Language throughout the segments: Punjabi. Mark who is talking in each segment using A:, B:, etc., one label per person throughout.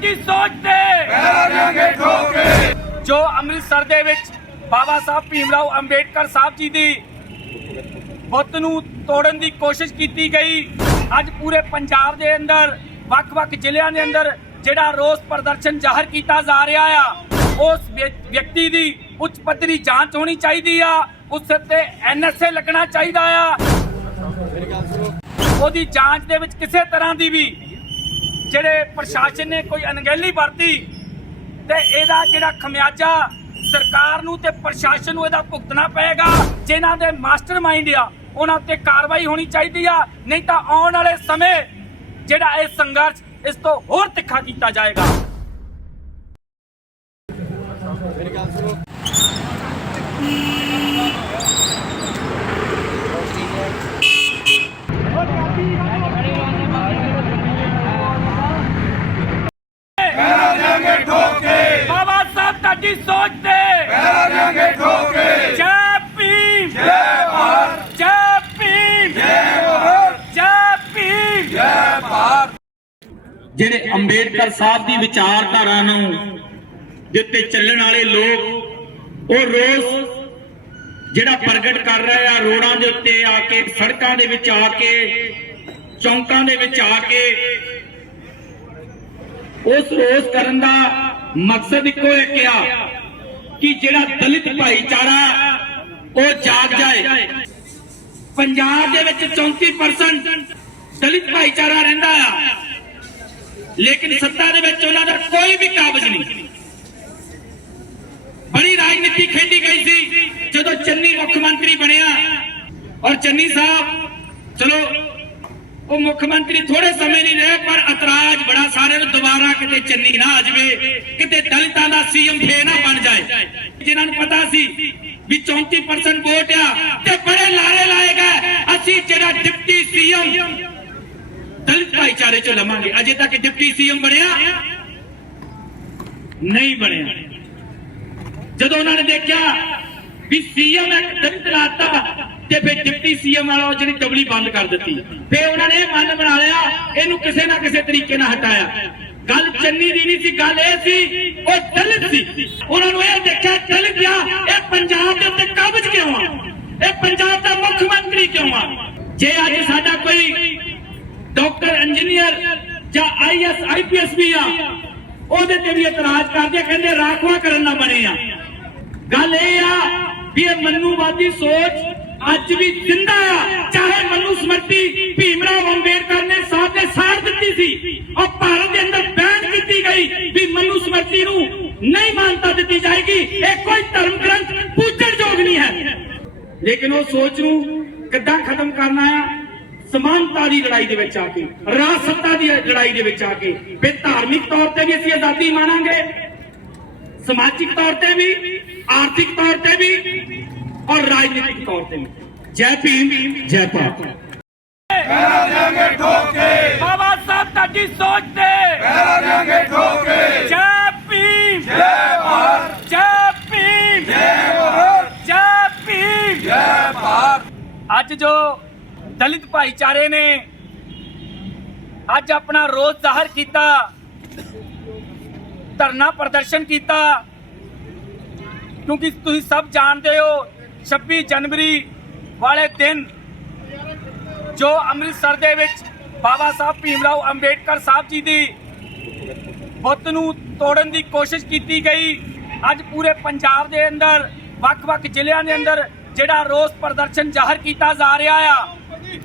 A: ਤੁਹਾਡੀ ਸੋਚ ਤੇ।
B: ਠੋਕੇ।
A: ਜੋ ਅੰਮ੍ਰਿਤਸਰ ਦੇ ਵਿੱਚ ਬਾਬਾ ਸਾਹਿਬ ਭੀਮਰਾਓ ਅੰਬੇਡਕਰ ਸਾਹਿਬ ਜੀ ਦੀ ਬੁੱਤ ਨੂੰ ਤੋੜਨ ਦੀ ਕੋਸ਼ਿਸ਼ ਕੀਤੀ ਗਈ ਅੱਜ ਪੂਰੇ ਪੰਜਾਬ ਦੇ ਅੰਦਰ ਵੱਖ-ਵੱਖ ਜ਼ਿਲ੍ਹਿਆਂ ਦੇ ਅੰਦਰ ਜਿਹੜਾ ਰੋਸ ਪ੍ਰਦਰਸ਼ਨ ਜ਼ਾਹਰ ਕੀਤਾ ਜਾ ਰਿਹਾ ਆ ਉਸ ਵਿਅ- ਵਿਅਕਤੀ ਦੀ ਉੱਚ ਪੱਧਰੀ ਜਾਂਚ ਹੋਣੀ ਚਾਹੀਦੀ ਆ ਉਸ ਤੇ ਐਨਐਸਏ ਲੱਗਣਾ ਚਾਹੀਦਾ ਆ। ਉਹਦੀ ਜਾਂਚ ਦੇ ਵਿੱਚ ਕਿਸੇ ਤਰ੍ਹਾਂ ਦੀ ਵੀ ਜਿਹੜੇ ਪ੍ਰਸ਼ਾਸਨ ਨੇ ਕੋਈ ਅਣਗਹਿਲੀ ਵਰਤੀ ਤੇ ਇਹਦਾ ਜਿਹੜਾ ਖਮਿਆਜਾ ਸਰਕਾਰ ਨੂੰ ਤੇ ਪ੍ਰਸ਼ਾਸਨ ਨੂੰ ਇਹਦਾ ਭੁਗਤਣਾ ਪਏਗਾ, ਜਿਨ੍ਹਾਂ ਦੇ ਮਾਸਟਰਮਾਈਂਡ ਆ, ਉਹਨਾਂ ਤੇ ਕਾਰਵਾਈ ਹੋਣੀ ਚਾਹੀਦੀ ਆ, ਨਹੀਂ ਤਾਂ ਆਉਣ ਵਾਲੇ ਸਮੇਂ ਜਿਹੜਾ ਇਹ ਸੰਘਰਸ਼ ਇਸ ਤੋਂ ਹੋਰ ਤਿੱਖਾ ਕੀਤਾ ਜਾਏਗਾ
B: ਕਰਾਂਗੇ ਠੋਕੇ
A: ਬਾਬਾ ਤੁਹਾਡੀ ਸੋਚ ਤੇ
B: ਕਰਾਂਗੇ ਠੋਕੇ
A: ਜੈ ਭੀਮ।
B: ਜੈ ਭਾਰਤ।
A: ਜੈ ਭੀਮ।
B: ਜੈ ਭਾਰਤ।
A: ਜੈ ਭੀਮ।
B: ਜੈ ਭਾਰਤ।
C: ਜਿਹੜੇ ਅੰਬੇਡਕਰ ਸਾਹਿਬ ਦੀ ਵਿਚਾਰਧਾਰਾ ਨੂੰ ਦੇ ਉੱਤੇ ਚੱਲਣ ਵਾਲੇ ਲੋਕ ਉਹ ਰੋਸ ਜਿਹੜਾ ਪ੍ਰਗਟ ਕਰ ਰਹੇ ਆ ਰੋਡਾਂ ਦੇ ਉੱਤੇ ਆ ਕੇ ਸੜਕਾਂ ਦੇ ਵਿੱਚ ਆ ਕੇ ਚੌਂਕਾਂ ਦੇ ਵਿੱਚ ਆ ਕੇ ਉਸ ਰੋਸ ਕਰਨ ਦਾ ਮਕਸਦ ਇੱਕੋ ਇੱਕ ਆ ਕਿ ਜਿਹੜਾ ਦਲਿਤ ਭਾਈਚਾਰਾ ਉਹ ਜਾਗ ਜਾਏ। ਪੰਜਾਬ ਦੇ ਵਿੱਚ 34% ਦਲਿਤ ਭਾਈਚਾਰਾ ਰਹਿੰਦਾ ਆ। ਲੇਕਿਨ ਸੱਤਾ ਦੇ ਵਿੱਚ ਉਹਨਾਂ ਦਾ ਕੋਈ ਵੀ ਕਾਬਜ ਨਹੀਂ। ਬੜੀ ਰਾਜਨੀਤੀ ਖੇਡੀ ਗਈ ਸੀ ਜਦੋਂ ਚੰਨੀ ਮੁੱਖ ਮੰਤਰੀ ਬਣਿਆ। ਔਰ ਚੰਨੀ ਸਾਹਿਬ, ਚਲੋ ਉਹ ਮੁੱਖ ਮੰਤਰੀ ਥੋੜੇ ਸਮੇਂ ਨਹੀਂ ਰਹੇ, ਪਰ ਇਤਰਾਜ਼ ਬੜਾ ਸਾਰਿਆਂ ਨੂੰ ਦੁਬਾਰਾ ਕਿਤੇ ਚੰਨੀ ਨਾ ਆ ਜਾਵੇ, ਕਿਤੇ ਦਲਿਤਾਂ ਦਾ ਸੀਐਮ ਫੇਰ ਨਾ ਬਣ ਜਾਏ। ਜਿਨ੍ਹਾਂ ਨੂੰ ਪਤਾ ਸੀ ਵੀ 34% ਵੋਟ ਆ, ਤੇ ਬੜੇ ਲਾਰੇ ਲਾਏ ਅਸੀਂ ਜਿਹੜਾ ਡਿਪਟੀ ਸੀਐਮ ਦਲਿਤ ਭਾਈਚਾਰੇ ਚੋਂ ਲਵਾਂਗੇ। ਅਜੇ ਤੱਕ ਡਿਪਟੀ ਸੀਐਮ ਬਣਿਆ ਨਹੀਂ ਬਣਿਆ। ਜਦੋਂ ਉਹਨਾਂ ਨੇ ਦੇਖਿਆ ਵੀ ਸੀਐਮ ਇੱਕ ਦਲਿਤ ਲਾਤਾ ਤੇ ਫਿਰ ਡਿਪਟੀ ਸੀਐਮ ਵਾਲਾ ਉਹ ਜਿਹੜੀ ਡਬਲੀ ਬੰਦ ਕਰ ਦਿੱਤੀ। ਫਿਰ ਉਹਨਾਂ ਨੇ ਇਹ ਮਨ ਬਣਾ ਲਿਆ, ਇਹਨੂੰ ਕਿਸੇ ਨਾ ਕਿਸੇ ਤਰੀਕੇ ਨਾਲ ਹਟਾਇਆ। ਗੱਲ ਚੰਨੀ ਦੀ ਨਹੀਂ ਸੀ, ਗੱਲ ਇਹ ਸੀ, ਉਹ ਦਲਿਤ ਸੀ। ਉਹਨਾਂ ਨੂੰ ਇਹ ਦੇਖਿਆ, ਦਲਿਤ ਆ ਇਹ ਪੰਜਾਬ ਦੇ ਉੱਤੇ ਕਬਜ਼ ਕਿਉਂ ਆ? ਇਹ ਪੰਜਾਬ ਦਾ ਮੁੱਖ ਮੰਤਰੀ ਕਿਉਂ ਆ? ਜੇ ਅੱਜ ਸਾਡਾ ਕੋਈ ਡਾਕਟਰ, ਇੰਜੀਨੀਅਰ ਜਾਂ ਆਈਐਸ ਆਈਪੀਐਸ ਵੀ ਆ, ਉਹਦੇ ਤੇ ਵੀ ਇਤਰਾਜ਼ ਕਰਦੇ ਕਹਿੰਦੇ ਰਾਖਵਾ ਕਰਨ ਨਾ ਬਣੇ ਆ। ਗੱਲ ਇਹ ਆ ਵੀ ਇਹ ਮਨੂਵਾਦੀ ਸੋਚ ਅੱਜ ਵੀ ਜ਼ਿੰਦਾ ਆ। ਚਾਹੇ ਮਨੂ ਸਮਰਤੀ ਭੀਮਰਾਓ ਅੰਬੇਡਕਰ ਨੇ ਸਾਥ ਦੇ ਸਾੜ ਦਿੱਤੀ ਸੀ ਔਰ ਭਾਰਤ ਦੇ ਅੰਦਰ ਬੈਨ ਕੀਤੀ ਗਈ ਵੀ ਮਨੂ ਸਮਰਤੀ ਨੂੰ ਨਹੀਂ ਮਾਨਤਾ ਦਿੱਤੀ ਜਾਏਗੀ। ਇਹ ਕੋਈ ਧਰਮ ਗ੍ਰੰਥ ਪੂਜਣ ਯੋਗ ਨਹੀਂ ਹੈ। ਲੇਕਿਨ ਉਹ ਸੋਚ ਨੂੰ ਕਿੱਦਾਂ ਖਤਮ ਕਰਨਾ ਆ? ਸਮਾਨਤਾ ਦੀ ਲੜਾਈ ਦੇ ਵਿੱਚ ਆ ਕੇ ਰਾਜ ਸੱਤਾ ਦੀ ਲੜਾਈ ਦੇ ਵਿੱਚ ਆ ਕੇ, ਫਿਰ ਧਾਰਮਿਕ ਤੌਰ ਤੇ ਵੀ ਅਸੀਂ ਆਜ਼ਾਦੀ ਮਾਣਾਂਗੇ ਸਮਾਜਿਕ ਤੌਰ ਤੇ ਵੀ, ਆਰਥਿਕ ਤੌਰ ਤੇ ਵੀ ਔਰ ਰਾਜਨੀਤਿਕ ਤੌਰ ਤੇ ਜੈ ਭੀਮ ਜੈ ਭਾਰਤ
B: ਕਰਾਂਗੇ ਠੋਕੇ
A: ਬਾਬਾ ਸਾਹਿਬ ਤੁਹਾਡੀ ਸੋਚ ਤੇ
B: ਕਰਾਂਗੇ ਠੋਕੇ
A: ਜੈ ਭੀਮ
B: ਜੈ ਭਾਰਤ
A: ਜੈ ਭੀਮ
B: ਜੈ ਭਾਰਤ
A: ਜੈ ਭੀਮ
B: ਜੈ ਭਾਰਤ
A: ਅੱਜ ਜੋ ਦਲਿਤ ਭਾਈਚਾਰੇ ਨੇ ਅੱਜ ਆਪਣਾ ਰੋਸ ਜ਼ਾਹਰ ਕੀਤਾ ਧਰਨਾ ਪ੍ਰਦਰਸ਼ਨ ਕੀਤਾ ਕਿਉਂਕਿ ਤੁਸੀਂ ਸਭ ਜਾਣਦੇ ਹੋ 26 ਜਨਵਰੀ ਵਾਲੇ ਦਿਨ ਜੋ ਅੰਮ੍ਰਿਤਸਰ ਦੇ ਵਿੱਚ ਬਾਬਾ ਸਾਹਿਬ ਭੀਮਰਾਓ ਅੰਬੇਡਕਰ ਸਾਹਿਬ ਜੀ ਦੀ ਬੁੱਤ ਨੂੰ ਤੋੜਨ ਦੀ ਕੋਸ਼ਿਸ਼ ਕੀਤੀ ਗਈ, ਅੱਜ ਪੂਰੇ ਪੰਜਾਬ ਦੇ ਅੰਦਰ, ਵੱਖ-ਵੱਖ ਜ਼ਿਲ੍ਹਿਆਂ ਦੇ ਅੰਦਰ ਜਿਹੜਾ ਰੋਸ ਪ੍ਰਦਰਸ਼ਨ ਜ਼ਾਹਰ ਕੀਤਾ ਜਾ ਰਿਹਾ ਆ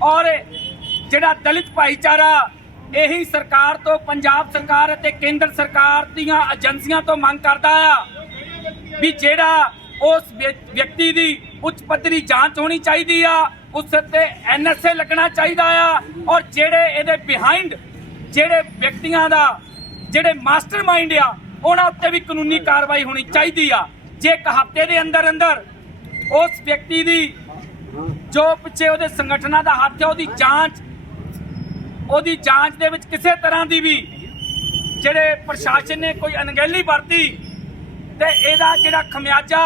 A: ਔਰ ਜਿਹੜਾ ਦਲਿਤ ਭਾਈਚਾਰਾ, ਇਹੀ ਸਰਕਾਰ ਤੋਂ, ਪੰਜਾਬ ਸਰਕਾਰ ਅਤੇ ਕੇਂਦਰ ਸਰਕਾਰ ਦੀਆਂ ਏਜੰਸੀਆਂ ਤੋਂ ਮੰਗ ਕਰਦਾ ਆ ਵੀ ਜਿਹੜਾ ਉਸ ਵਿਅਕਤੀ ਦੀ ਉੱਚ ਪੱਧਰੀ ਜਾਂਚ ਹੋਣੀ ਚਾਹੀਦੀ ਆ, ਉਸ ਤੇ ਐਨਐਸਏ ਲੱਗਣਾ ਚਾਹੀਦਾ ਆ ਔਰ ਜਿਹੜੇ ਇਹਦੇ ਬਿਹਾਈਂਡ ਜਿਹੜੇ ਵਿਅਕਤੀਆਂ ਦਾ, ਜਿਹੜੇ ਮਾਸਟਰਮਾਈਂਡ ਆ, ਉਹਨਾਂ ਉੱਤੇ ਵੀ ਕਾਨੂੰਨੀ ਕਾਰਵਾਈ ਹੋਣੀ ਚਾਹੀਦੀ ਆ। ਜੇ ਇੱਕ ਹਫ਼ਤੇ ਦੇ ਅੰਦਰ ਅੰਦਰ ਉਸ ਵਿਅਕਤੀ ਦੀ ਜੋ ਪਿੱਛੇ ਉਹਦੇ ਸੰਗਠਨਾਂ ਦਾ ਹੱਥ ਹੈ ਉਹਦੀ ਜਾਂਚ ਉਹਦੀ ਜਾਂਚ ਦੇ ਵਿੱਚ ਕਿਸੇ ਤਰ੍ਹਾਂ ਦੀ ਵੀ ਜਿਹੜੇ ਪ੍ਰਸ਼ਾਸਨ ਨੇ ਕੋਈ ਅਣਗਹਿਲੀ ਵਰਤੀ ਤੇ ਇਹਦਾ ਜਿਹੜਾ ਖਮਿਆਜਾ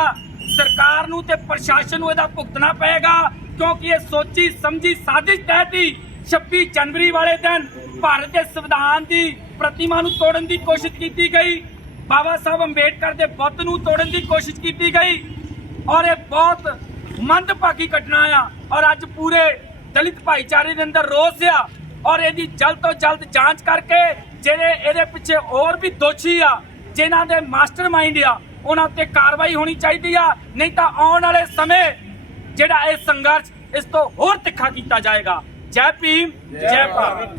A: ਸਰਕਾਰ ਨੂੰ ਤੇ ਪ੍ਰਸ਼ਾਸਨ ਨੂੰ ਇਹਦਾ ਭੁਗਤਣਾ ਪਏਗਾ, ਕਿਉਂਕਿ ਇਹ ਸੋਚੀ ਸਮਝੀ ਸਾਜ਼ਿਸ਼ ਤਹਿਤ ਹੀ 26 ਜਨਵਰੀ ਵਾਲੇ ਦਿਨ ਭਾਰਤ ਦੇ ਸੰਵਿਧਾਨ ਦੀ ਪ੍ਰਤਿਮਾ ਨੂੰ ਤੋੜਨ ਦੀ ਕੋਸ਼ਿਸ਼ ਕੀਤੀ ਗਈ। ਬਾਬਾ ਸਾਹਿਬ ਅੰਬੇਡਕਰ ਦੇ ਬੁੱਤ ਨੂੰ ਤੋੜਨ ਦੀ ਕੋਸ਼ਿਸ਼ ਕੀਤੀ ਗਈ ਔਰ ਇਹ ਬਹੁਤ ਮੰਦਭਾਗੀ ਘਟਨਾ ਆ ਔਰ ਅੱਜ ਪੂਰੇ ਦਲਿਤ ਭਾਈਚਾਰੇ ਦੇ ਅੰਦਰ ਰੋਸ ਆ ਔਰ ਇਹਦੀ ਜਲਦ ਤੋਂ ਜਲਦ ਜਾਂਚ ਕਰਕੇ ਜਿਹੜੇ ਇਹਦੇ ਪਿੱਛੇ ਹੋਰ ਵੀ ਦੋਸ਼ੀ ਆ ਜਿਨ੍ਹਾਂ ਦੇ ਮਾਸਟਰਮਾਈਂਡ ਆ, ਉਹਨਾਂ ਤੇ ਕਾਰਵਾਈ ਹੋਣੀ ਚਾਹੀਦੀ ਆ, ਨਹੀਂ ਤਾਂ ਆਉਣ ਵਾਲੇ ਸਮੇਂ ਜਿਹੜਾ ਇਹ ਸੰਘਰਸ਼ ਇਸ ਤੋਂ ਹੋਰ ਤਿੱਖਾ ਕੀਤਾ ਜਾਏਗਾ। ਜੈ ਭੀਮ, ਜੈ ਭਾਰਤ।